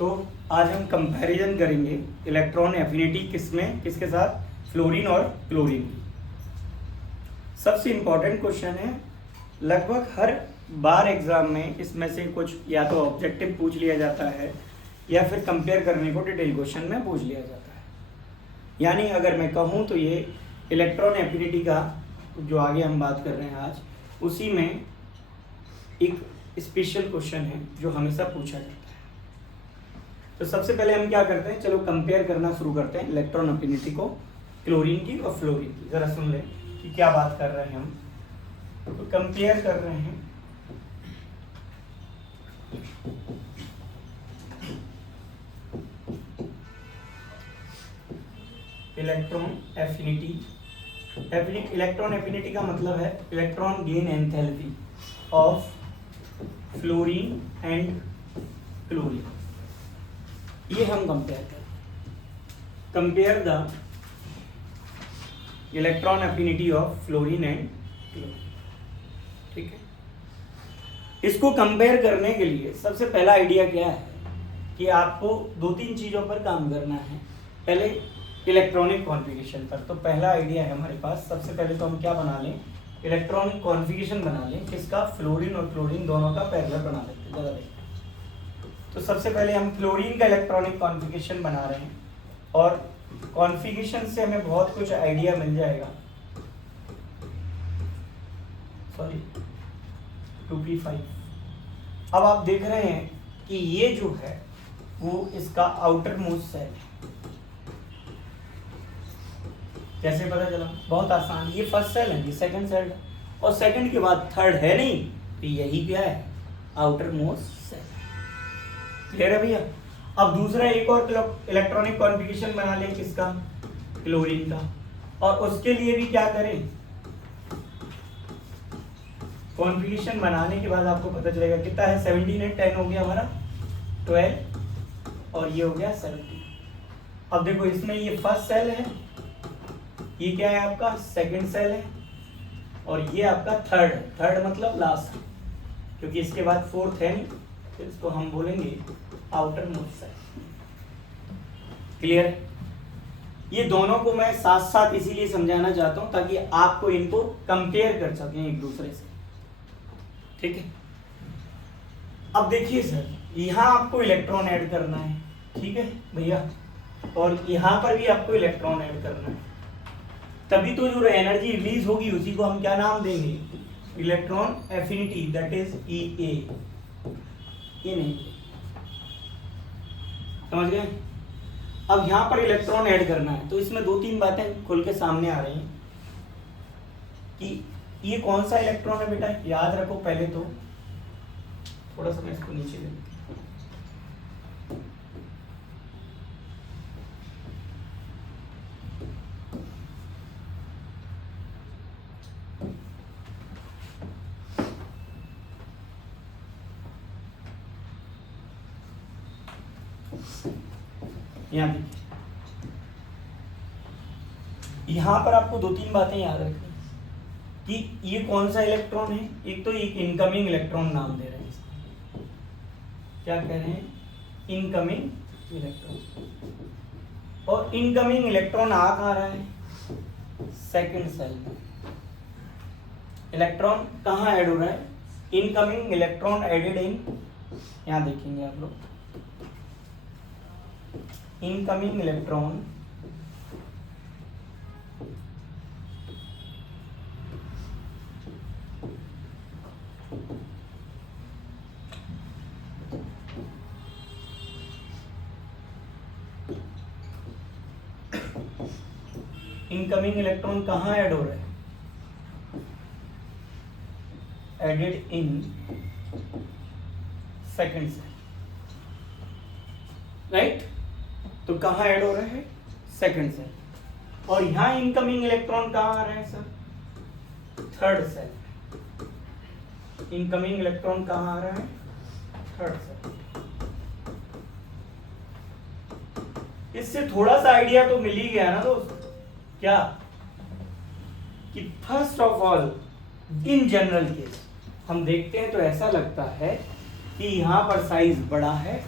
आज हम कंपैरिजन करेंगे इलेक्ट्रॉन एफिनिटी किसके साथ, फ्लोरीन और क्लोरीन की। सबसे इम्पोर्टेंट क्वेश्चन है, लगभग हर बार एग्जाम में इसमें से कुछ या तो ऑब्जेक्टिव पूछ लिया जाता है या फिर कंपेयर करने को डिटेल क्वेश्चन में पूछ लिया जाता है। यानी अगर मैं कहूँ तो ये इलेक्ट्रॉन एफिनिटी का जो आगे हम बात कर रहे हैं आज, उसी में एक स्पेशल क्वेश्चन है जो हमेशा पूछा जाता है। तो सबसे पहले हम क्या करते हैं, चलो कंपेयर करना शुरू करते हैं इलेक्ट्रॉन एफिनिटी को क्लोरीन की और फ्लोरीन की। ज़रा सुन लें कि क्या बात कर रहे हैं हम। तो कंपेयर कर रहे हैं इलेक्ट्रॉन एफिनिटी। इलेक्ट्रॉन एफिनिटी का मतलब है electron gain enthalpy of fluorine and chlorine. ये हम कंपेयर करें, compare the electron affinity of fluorine and chlorine. ठीक है, इसको कंपेयर करने के लिए सबसे पहला आइडिया क्या है कि आपको दो तीन चीज़ों पर काम करना है। पहले इलेक्ट्रॉनिक कॉन्फ़िगरेशन पर। तो पहला आइडिया है हमारे पास, सबसे पहले तो हम क्या बना लें, इलेक्ट्रॉनिक कॉन्फ़िगरेशन बना लें। किसका, फ्लोरीन और क्लोरीन दोनों का पैरेलल बना लेते हैं। ज़रा देखिए, तो सबसे पहले हम क्लोरीन का इलेक्ट्रॉनिक कॉन्फ़िगरेशन बना रहे हैं और कॉन्फ़िगरेशन से हमें बहुत कुछ आइडिया मिल जाएगा। Sorry 2p5। अब आप देख रहे हैं कि ये जो है वो इसका आउटर मोस्ट सेल है। कैसे पता चला, बहुत आसान, ये फर्स्ट सेल है, ये सेकंड सेल है और सेकंड के बाद थर्ड है नहीं, तो यही क्या है, आउटर मोस्ट सेल। क्लियर है भैया। अब दूसरा एक और इलेक्ट्रॉनिक कॉन्फ़िगरेशन बना लें, किसका, क्लोरीन का। और उसके लिए भी क्या करें, कॉन्फ़िगरेशन बनाने के बाद आपको पता चलेगा कितना है, 17 है, 10 हो गया हमारा 12 और ये हो गया 17। अब देखो इसमें ये फर्स्ट सेल है, ये क्या है आपका सेकंड सेल है और ये आपका थर्ड मतलब लास्ट, क्योंकि इसके बाद फोर्थ है नहीं, तो इसको हम बोलेंगे आउटर मोस्ट सेल। क्लियर है। ये दोनों को मैं साथ साथ इसीलिए समझाना चाहता हूं ताकि आपको इनको कंपेयर कर सकें एक दूसरे से। ठीक है। अब देखिए सर, यहां आपको इलेक्ट्रॉन ऐड करना है, ठीक है भैया, और यहां पर भी आपको इलेक्ट्रॉन ऐड करना है, तभी तो जो एनर्जी रिलीज होगी उसी को हम क्या नाम देंगे, electron affinity, that is EA। ये नहीं, समझ गए। अब यहां पर इलेक्ट्रॉन ऐड करना है, तो इसमें दो तीन बातें खुल के सामने आ रही हैं कि ये कौन सा इलेक्ट्रॉन है बेटा। याद रखो पहले तो, थोड़ा सा मैं इसको नीचे ले लूं। यहाँ देखिए, यहाँ पर आपको दो तीन बातें याद रखनी कि ये कौन सा इलेक्ट्रॉन है। एक तो एक इनकमिंग इलेक्ट्रॉन नाम दे रहे हैं इसको, क्या कह रहे हैं, इनकमिंग इलेक्ट्रॉन। और इनकमिंग इलेक्ट्रॉन आ कहाँ रहा है, सेकंड सेल में। इलेक्ट्रॉन कहाँ ऐड हो रहा है, इनकमिंग इलेक्ट्रॉन एडेड इन, यहाँ देखेंगे आप लोग, इनकमिंग इलेक्ट्रॉन इनकमिंग इलेक्ट्रॉन कहाँ ऐड हो रहा है, added in second shell, right. तो कहाँ ऐड हो रहा है, सेकंड सेल। और यहां इनकमिंग इलेक्ट्रॉन कहाँ आ रहे हैं sir, third shell. Incoming electron कहाँ आ रहा है, थर्ड सेल। इससे थोड़ा सा आइडिया तो मिल ही गया ना दोस्त, क्या कि first of all in general case हम देखते हैं तो ऐसा लगता है कि यहाँ पर साइज बड़ा है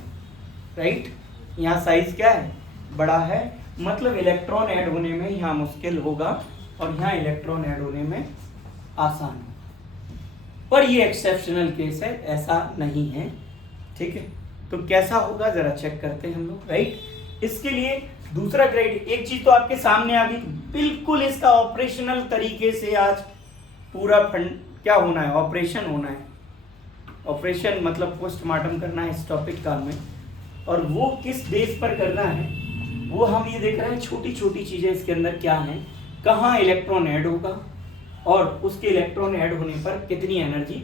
राइट। यहाँ साइज क्या है, बड़ा है, मतलब इलेक्ट्रॉन ऐड होने में यहाँ मुश्किल होगा और यहाँ इलेक्ट्रॉन ऐड होने में आसान होगा। पर ये एक्सेप्शनल केस है, ऐसा नहीं है, ठीक है। तो कैसा होगा जरा चेक करते हैं हम लोग, राइट। इसके लिए दूसरा क्राइटेरिया, एक चीज तो आपके सामने आ गई, बिल्कुल इसका ऑपरेशनल तरीके से आज पूरा फंड क्या होना है, ऑपरेशन होना है। ऑपरेशन मतलब पोस्टमार्टम करना है इस टॉपिक का हमें, और वो किस बेस पर करना है वो हम ये देख रहे हैं। छोटी छोटी चीजें इसके अंदर क्या हैं, कहाँ इलेक्ट्रॉन ऐड होगा और उसके इलेक्ट्रॉन ऐड होने पर कितनी एनर्जी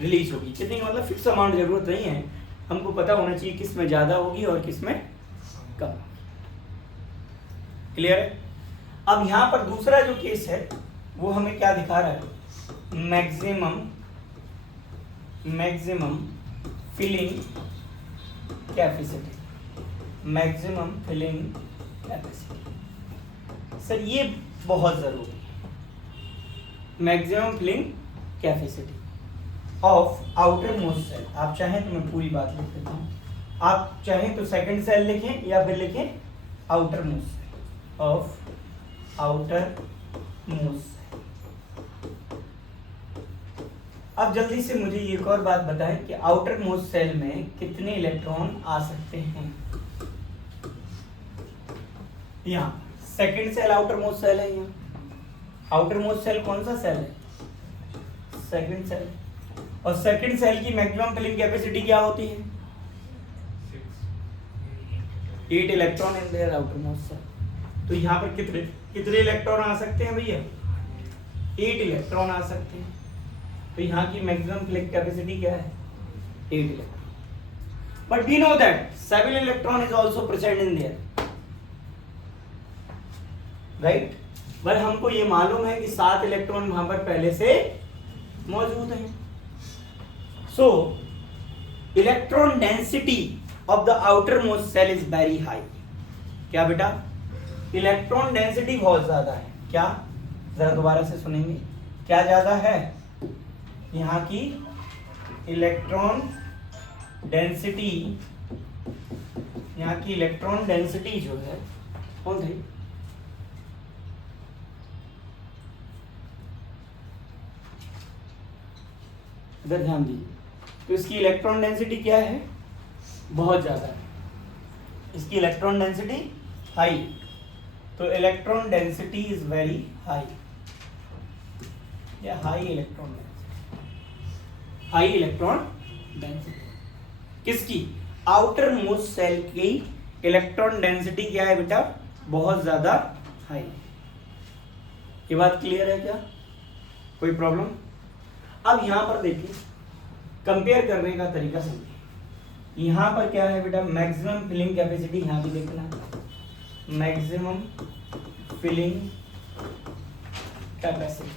रिलीज होगी। कितनी मतलब फिक्स अमाउंट जरूरत नहीं है, हमको पता होना चाहिए किस में ज्यादा होगी और किस में कम। क्लियर है। अब यहाँ पर दूसरा जो केस है वो हमें क्या दिखा रहा है, maximum filling capacity, maximum filling capacity. Sir ये बहुत जरूरी है, maximum filling capacity of outermost shell. आप चाहें तो मैं पूरी बात लिख देता हूँ, आप चाहें तो सेकंड सेल लिखें या फिर लिखें outermost shell, of outermost. अब जल्दी से मुझे एक और बात बताएं कि आउटर मोस्ट सेल में कितने इलेक्ट्रॉन आ सकते हैं। यहाँ second shell outermost shell है, यहाँ आउटर मोस्ट सेल कौन सा सेल है, सेकंड सेल। और सेकंड सेल की मैक्सिमम फिलिंग कैपेसिटी क्या होती है, 8 electron in their outermost shell. तो यहाँ पर कितने इलेक्ट्रॉन आ सकते हैं भैया, 8 इलेक्ट्रॉन आ सकते हैं। तो यहाँ की मैक्सिमम फिलिंग कैपेसिटी क्या है, 8 electron. But we know that 7 electron is also present in there, right. पर हमको ये मालूम है कि 7 इलेक्ट्रॉन वहां पर पहले से मौजूद हैं। सो electron density of the outermost shell is very high. क्या बेटा, इलेक्ट्रॉन डेंसिटी बहुत ज्यादा है। क्या, जरा दोबारा से सुनेंगे, क्या ज्यादा है, यहाँ की इलेक्ट्रॉन डेंसिटी, यहाँ की इलेक्ट्रॉन डेंसिटी जो है कौन सी, इधर ध्यान दीजिए। तो इसकी इलेक्ट्रॉन डेंसिटी क्या है, बहुत ज्यादा है, इसकी इलेक्ट्रॉन डेंसिटी हाई। तो electron density is very high, या high electron density, high electron density किसकी, आउटर मोस्ट सेल की इलेक्ट्रॉन डेंसिटी क्या है बेटा, बहुत ज्यादा हाई। ये बात क्लियर है क्या, कोई प्रॉब्लम। अब यहां पर देखिए, कंपेयर करने का तरीका समझिए। यहां पर क्या है बेटा, मैक्सिमम फिलिंग कैपेसिटी, यहां भी देखना, मैक्सिमम फिलिंग कैपेसिटी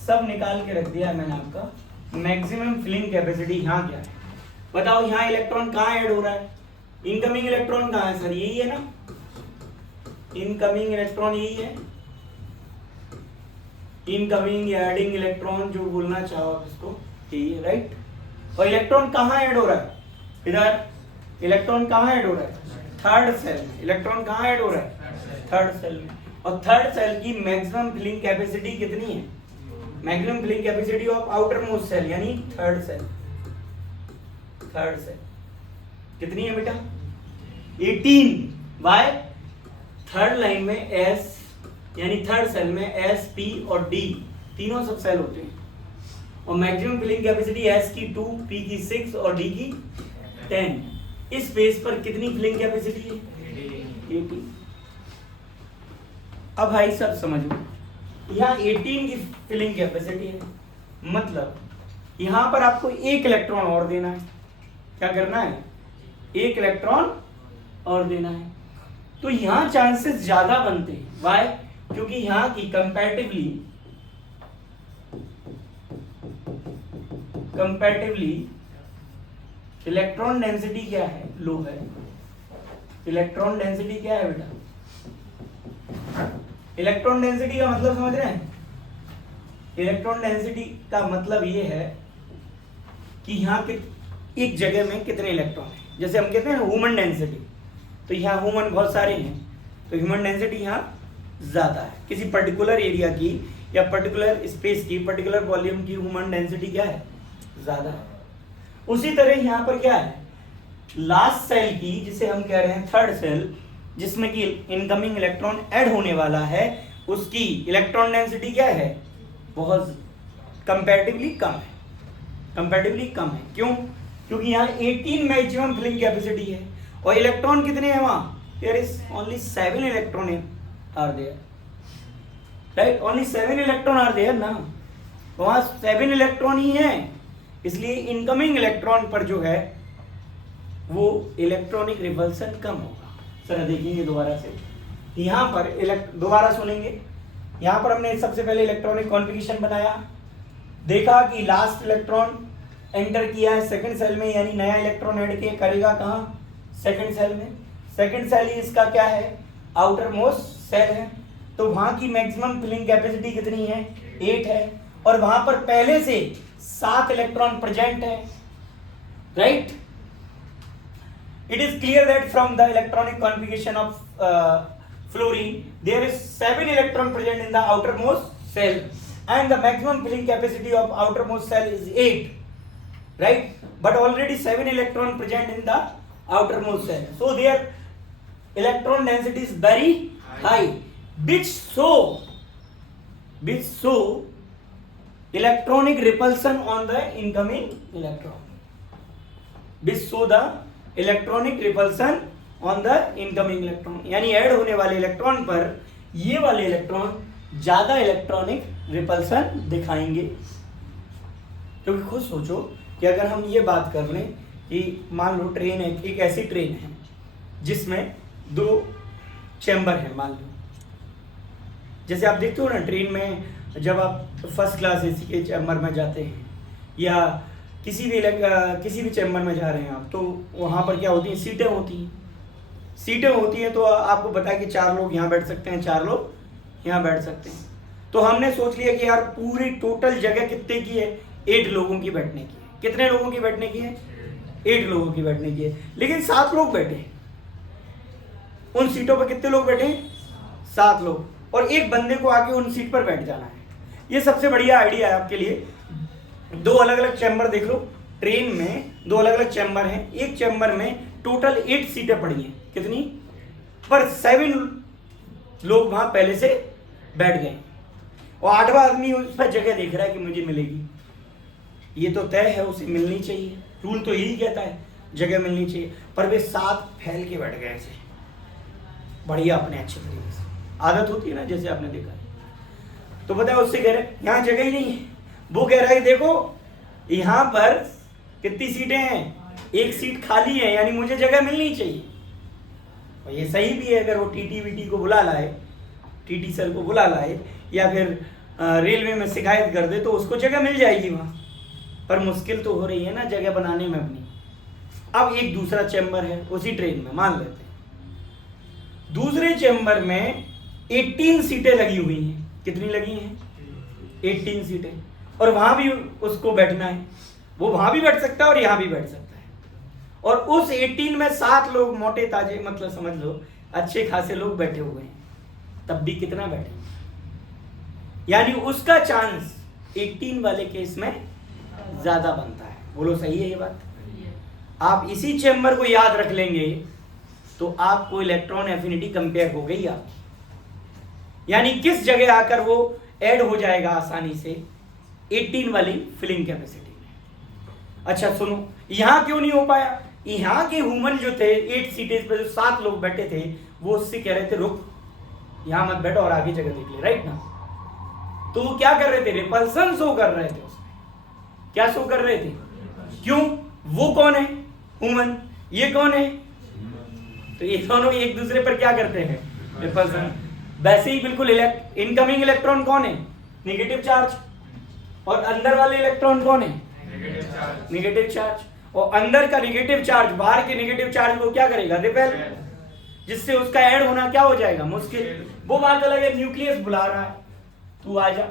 सब निकाल के रख दिया है मैंने आपका। मैक्सिमम फिलिंग कैपेसिटी यहाँ क्या है बताओ, यहाँ इलेक्ट्रॉन कहाँ ऐड हो रहा है, इनकमिंग इलेक्ट्रॉन कहाँ है सर, यही है ना, इनकमिंग इलेक्ट्रॉन यही है, इनकमिंग एडिंग इलेक्ट्रॉन जो बोलना चाहो आप इसको, यही है, राइट। और इलेक्ट्रॉन कहाँ ऐड हो रहा है, इधर इलेक्ट्रॉन कहाँ ऐड हो रहा है, थर्ड सेल में। इलेक्ट्रॉन कहाँ ऐड हो रहा है, थर्ड सेल में। और थर्ड सेल की मैक्सिमम फिलिंग कैपेसिटी कितनी है, maximum filling capacity of outermost shell यानी थर्ड सेल, थर्ड सेल कितनी है बेटा, 18। वाई, थर्ड लाइन में एस यानी थर्ड सेल में एस, पी और डी तीनों सब सेल होते हैं। और मैक्सिमम फिलिंग कैपेसिटी एस की 2, पी की 6 और डी की 10। इस बेस पर कितनी फिलिंग कैपेसिटी है, 18। अब भाई सब समझो, यहाँ 18 की फिलिंग कैपेसिटी है, मतलब यहां पर आपको 1 इलेक्ट्रॉन और देना है। क्या करना है, 1 इलेक्ट्रॉन और देना है। तो यहां चांसेस ज्यादा बनते हैं। वाई, क्योंकि यहां की कंपैरेटिवली इलेक्ट्रॉन डेंसिटी क्या है, लो है। इलेक्ट्रॉन डेंसिटी क्या है बेटा, इलेक्ट्रॉन डेंसिटी का मतलब समझ रहे हैं, इलेक्ट्रॉन डेंसिटी का मतलब ये है कि यहाँ के एक जगह में कितने इलेक्ट्रॉन है। जैसे हम कहते हैं ना ह्यूमन डेंसिटी, तो यहाँ ह्यूमन बहुत सारे हैं, तो ह्यूमन डेंसिटी यहाँ ज़्यादा है। किसी पर्टिकुलर एरिया की या पर्टिकुलर स्पेस की, पर्टिकुलर वॉल्यूम की ह्यूमन डेंसिटी क्या है, ज़्यादा है। उसी तरह यहाँ पर क्या है, लास्ट सेल की, जिसे हम कह रहे हैं थर्ड सेल, जिसमें कि इनकमिंग इलेक्ट्रॉन ऐड होने वाला है, उसकी इलेक्ट्रॉन डेंसिटी क्या है, बहुत कंपैरेटिवली कम है, कंपैरेटिवली कम है। क्यों? क्योंकि यहाँ 18 मैक्सिमम फिलिंग कैपेसिटी है और इलेक्ट्रॉन कितने हैं वहाँ, there is only 7 electron are there, right, only 7 electron are there ना, वहाँ 7 इलेक्ट्रॉन ही हैं, इसलिए इनकमिंग इलेक्ट्रॉन पर जो है वो इलेक्ट्रॉनिक रिपल्सन कम होगा। सर देखेंगे दोबारा से, यहाँ पर दोबारा सुनेंगे, यहाँ पर हमने सबसे पहले इलेक्ट्रॉनिक कॉन्फ़िगरेशन बनाया, देखा कि लास्ट इलेक्ट्रॉन एंटर किया है सेकंड सेल में, यानी नया इलेक्ट्रॉन ऐड करेगा कहाँ, सेकंड सेल में। सेकंड सेल ही इसका क्या है, आउटर मोस्ट सेल है, तो वहाँ की मैक्सिमम फिलिंग कैपेसिटी कितनी है, 8 है, और वहाँ पर पहले से 7 इलेक्ट्रॉन प्रेजेंट है, right. It is clear that from the electronic configuration of fluorine, there is 7 electron present in the outermost cell, and the maximum filling capacity of outermost cell is 8, right? But already 7 electron present in the outermost cell, so their electron density is very high, which show electronic repulsion on the incoming electron, which show the electronic repulsion on the incoming electron, यानी add होने वाले electron पर ये वाले electron ज्यादा electronic repulsion दिखाएंगे। क्योंकि खुद सोचो कि अगर हम ये बात कर लें कि मान लो ट्रेन है, एक ऐसी ट्रेन है जिसमें 2 चैम्बर है, मान लो, जैसे आप देखते हो ना ट्रेन में, जब आप फर्स्ट क्लास एसी के चैम्बर में जाते हैं या किसी भी चैम्बर में जा रहे हैं आप, तो वहाँ पर क्या होती हैं, सीटें होती हैं, तो आपको पता है कि 4 लोग यहाँ बैठ सकते हैं, 4 लोग यहाँ बैठ सकते हैं। तो हमने सोच लिया कि यार पूरी टोटल जगह कितने की है, 8 लोगों की बैठने की है। कितने लोगों की बैठने की है, 8 लोगों की बैठने की है, लेकिन 7 लोग बैठे, उन सीटों पर कितने लोग बैठे, 7 लोग, और एक बंदे को आके उन सीट पर बैठ जाना है। ये सबसे बढ़िया आइडिया है आपके लिए। 2 अलग अलग चैम्बर देख लो, ट्रेन में 2 अलग अलग चैम्बर हैं, एक चैम्बर में टोटल 8 सीटें पड़ी हैं, कितनी, पर 7 लोग वहां पहले से बैठ गए, और 8वां आदमी उस पर जगह देख रहा है कि मुझे मिलेगी, ये तो तय है उसे मिलनी चाहिए, रूल तो यही कहता है जगह मिलनी चाहिए, पर वे 7 फैल के बैठ गए ऐसे बढ़िया अपने अच्छे तरीके से, आदत होती है ना, जैसे आपने देखा है। तो बताओ उससे कह रहे यहाँ जगह ही नहीं है, वो कह रहा है देखो यहाँ पर कितनी सीटें हैं, 1 सीट खाली है, यानी मुझे जगह मिलनी चाहिए। और ये सही भी है, अगर वो टीटी को बुला लाए, टीटी सर को बुला लाए, या फिर रेलवे में शिकायत कर दे, तो उसको जगह मिल जाएगी वहाँ, पर मुश्किल तो हो रही है ना जगह बनाने में अपनी। अब एक दूसरा चैम्बर है उसी ट्रेन में, मान लेते हैं दूसरे चैम्बर में 18 सीटें लगी हुई हैं, कितनी लगी हैं, 18 सीटें, और वहां भी उसको बैठना है, वो वहां भी बैठ सकता है और यहां भी बैठ सकता है, और उस 18 में 7 लोग मोटे ताजे, मतलब समझ लो अच्छे खासे लोग बैठे हुए हैं, तब भी कितना बैठे, यानी उसका चांस 18 वाले केस में ज्यादा बनता है। बोलो सही है ये बात? आप इसी चैम्बर को याद रख लेंगे तो आपको इलेक्ट्रॉन एफिनिटी कंपेयर हो गई आपकी, यानी किस जगह आकर वो ऐड हो जाएगा आसानी से 18 वाली फिलिंग कैपेसिटी में। अच्छा सुनो, यहां क्यों नहीं हो पाया, यहाँ के ह्यूमन जो थे 8 सीटें पे जो 7 लोग बैठे थे, वो उससे कह रहे थे रुक यहां मत बैठो और आगे जगह देख ले, राइट ना। तो वो क्या कर रहे थे, रिपल्सन शो कर रहे थे उसमें, क्या शो कर रहे थे, क्यों, वो कौन है ह्यूमन, ये कौन है, तो ये दोनों एक दूसरे पर क्या करते हैं, रिपल्सन। वैसे ही बिल्कुल इनकमिंग इलेक्ट्रॉन कौन है, नेगेटिव चार्ज, और अंदर वाले इलेक्ट्रॉन कौन है, नेगेटिव चार्ज, और अंदर का नेगेटिव चार्ज बाहर के नेगेटिव चार्ज को क्या करेगा, रिपेल, जिससे उसका ऐड होना क्या हो जाएगा, मुश्किल। वो बात अलग है, न्यूक्लियस बुला रहा है, तू आ जा,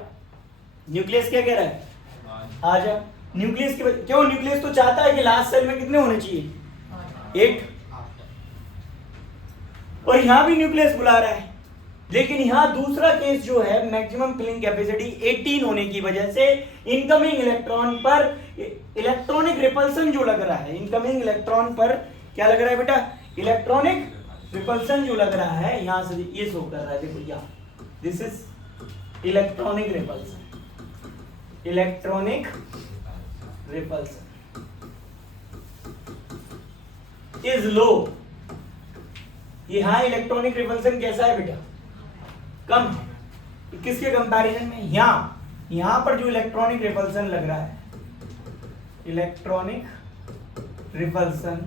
न्यूक्लियस क्या कह रहा है, आ जा। न्यूक्लियस क्यों, न्यूक्लियस तो चाहता है कि लास्ट सेल में कितने होने चाहिए, 8, और यहां भी न्यूक्लियस बुला रहा है, लेकिन यहां दूसरा केस जो है मैक्सिमम फिलिंग कैपेसिटी 18 होने की वजह से इनकमिंग इलेक्ट्रॉन पर इलेक्ट्रॉनिक रिपल्सन जो लग रहा है, इनकमिंग इलेक्ट्रॉन पर क्या लग रहा है बेटा, इलेक्ट्रॉनिक रिपल्सन जो लग रहा है, यहां से ये शो कर रहा है, देखो यहां, this is electronic repulsion, electronic repulsion is low. यहां इलेक्ट्रॉनिक रिपल्सन कैसा है बेटा, कम है। किसके कंपैरिजन में, यहां पर जो इलेक्ट्रॉनिक रिपल्सन लग रहा है, इलेक्ट्रॉनिक रिपल्सन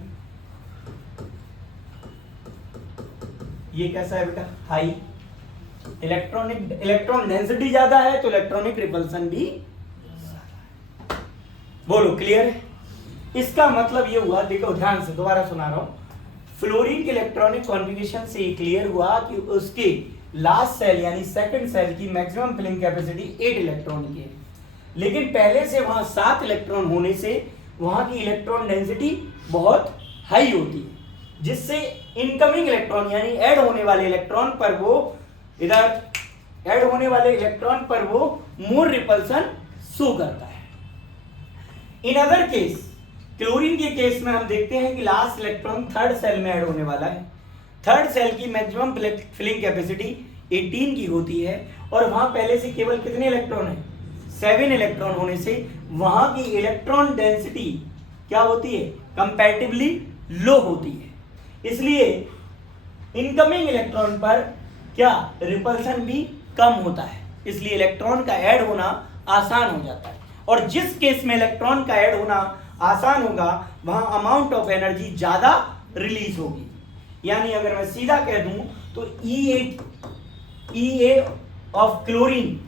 ये कैसा है बेटा, हाई। इलेक्ट्रॉन डेंसिटी ज्यादा है तो इलेक्ट्रॉनिक रिपल्सन भी ज्यादा है। बोलो क्लियर है? इसका मतलब ये हुआ, देखो ध्यान से दोबारा सुना रहा हूं, फ्लोरीन के इलेक्ट्रॉनिक कॉन्फ़िगरेशन से ये क्लियर हुआ कि उसके लास्ट सेल यानी सेकंड सेल की मैक्सिमम फिलिंग कैपेसिटी 8 इलेक्ट्रॉन की है, लेकिन पहले से वहां 7 इलेक्ट्रॉन होने से वहां की इलेक्ट्रॉन डेंसिटी बहुत हाई होती है, जिससे इनकमिंग इलेक्ट्रॉन यानी ऐड होने वाले इलेक्ट्रॉन पर वो इधर ऐड होने वाले इलेक्ट्रॉन पर वो मोर रिपल्सन शो करता है। इन अदर केस, क्लोरीन के केस में हम देखते हैं कि लास्ट इलेक्ट्रॉन थर्ड सेल में ऐड होने वाला है। थर्ड सेल की मैक्सिमम फिलिंग कैपेसिटी 18 की होती है और वहां पहले से केवल कितने इलेक्ट्रॉन है, 7 इलेक्ट्रॉन होने से वहां की इलेक्ट्रॉन डेंसिटी क्या होती है, कंपैरेटिवली लो होती है। इसलिए इनकमिंग इलेक्ट्रॉन पर क्या रिपल्सन भी कम होता है, इसलिए इलेक्ट्रॉन का ऐड होना आसान हो जाता है। और जिस केस में इलेक्ट्रॉन का ऐड होना आसान होगा वहां अमाउंट ऑफ एनर्जी ज्यादा रिलीज होगी। यानी अगर मैं सीधा कह दूं तो EA ऑफ क्लोरीन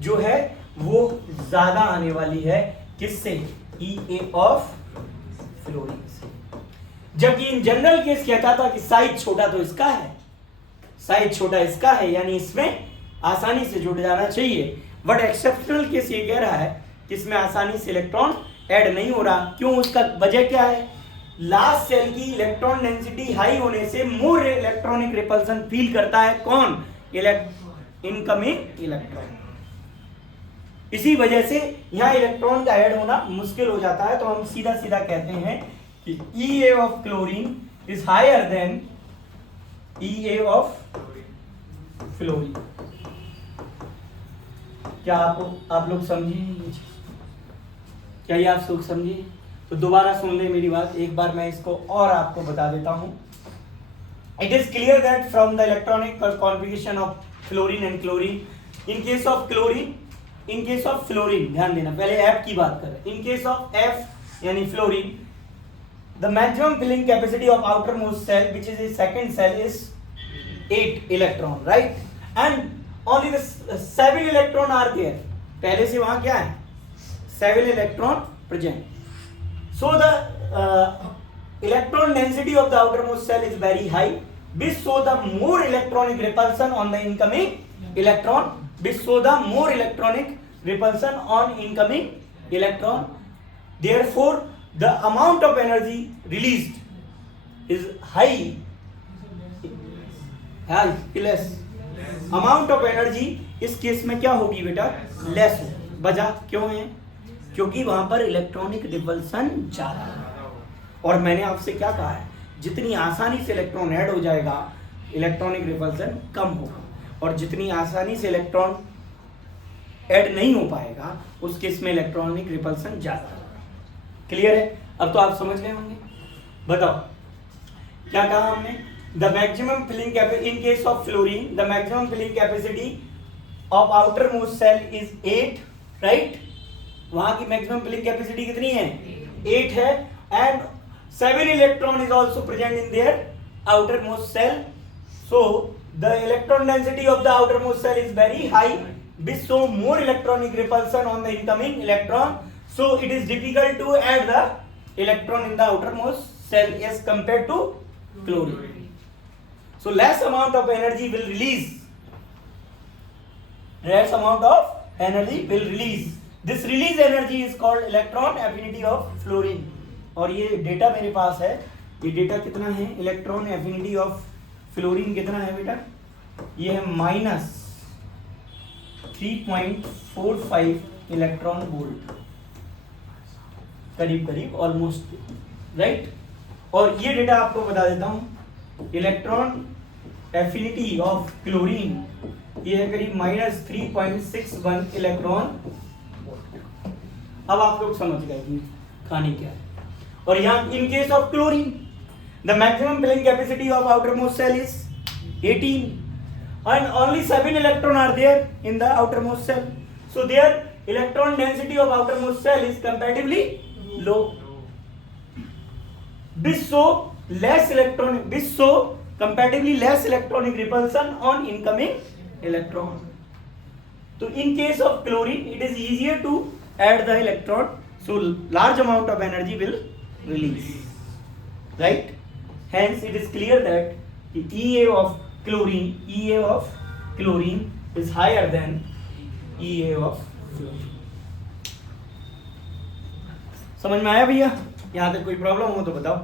जो है वो ज्यादा आने वाली है, किससे, EA ऑफ फ्लोरीन से। जबकि इन जनरल केस कहता था कि साइज छोटा तो इसका है, साइज छोटा इसका है, यानी इसमें आसानी से जुड़ जाना चाहिए। बट एक्सेप्शनल केस ये कह रहा है कि इसमें आसानी से इलेक्ट्रॉन ऐड नहीं हो रहा। क्यों, उसका वजह क्या है, लास्ट सेल की इलेक्ट्रॉन डेंसिटी हाई होने से मोर इलेक्ट्रॉनिक रिपल्सन फील करता है, कौन, इनकमिंग इलेक्ट्रॉन। इसी वजह से यहां इलेक्ट्रॉन का ऐड होना मुश्किल हो जाता है। तो हम सीधा सीधा कहते हैं कि EA of chlorine is higher than EA of fluorine. क्या आप लोग समझे ये चीज, क्या ये आप लोग समझे? तो दोबारा सुन ले मेरी बात, एक बार मैं इसको और आपको बता देता हूं। It is clear that from the electronic configuration of fluorine and chlorine, in case of chlorine, in case of fluorine, ध्यान देना पहले F की बात कर रहे हैं। इन केस ऑफ F यानी fluorine, the maximum filling capacity of outermost shell which is a second shell is 8 electron, right, and only the 7 electron are there. पहले से वहां क्या है, 7 electron present. So the electron density of the outermost cell is very high, which show the more electronic repulsion on the incoming electron, which show the more electronic repulsion on incoming electron. Therefore, the amount of energy released is high, less. Amount of energy इस case में क्या होगी बेटा, less हो। वजह क्यों है, क्योंकि वहां पर इलेक्ट्रॉनिक रिपल्सन ज्यादा है। और मैंने आपसे क्या कहा है, जितनी आसानी से इलेक्ट्रॉन ऐड हो जाएगा इलेक्ट्रॉनिक रिपल्सन कम होगा, और जितनी आसानी से इलेक्ट्रॉन ऐड नहीं हो पाएगा उस केस में इलेक्ट्रॉनिक रिपल्सन ज्यादा होगा। क्लियर है? अब तो आप समझ गए होंगे। बताओ क्या कहा हमने, the maximum filling capacity in case of fluorine, the maximum filling capacity of outermost shell is 8, right. वहां की मैक्सिमम फिलिंग कैपेसिटी कितनी है, 8 है, and 7 electron is also present in their outermost shell. So the electron density of the outermost shell is very high, which show more electronic repulsion on the incoming electron, so it is difficult to add the electron in the outermost cell as compared to chlorine. So less amount of energy will release, less amount of energy will release. This release energy is called electron affinity of fluorine. और ये data मेरे पास है ये data कितना है, electron affinity of fluorine कितना है बेटा, ये है -3.45 इलेक्ट्रॉन वोल्ट, करीब करीब ऑलमोस्ट, राइट। और ये डेटा आपको बता देता हूं, इलेक्ट्रॉन एफिनिटी ऑफ क्लोरीन ये है करीब -3.61 इलेक्ट्रॉन वोल्ट। अब आप लोग समझ गए कि खाने क्या है। और यहाँ in case of chlorine the maximum filling capacity of outermost cell is 18 and only 7 electron are there in the outermost cell, so their electron density of outermost cell is comparatively low. This show comparatively less electronic repulsion on incoming electron. So in case of chlorine it is easier to add the electron, so large amount of energy will release, right? Hence it is clear that the EA of chlorine is higher than EA of fluorine. समझ में आया भैया? यहाँ तक कोई problem हो तो बताओ।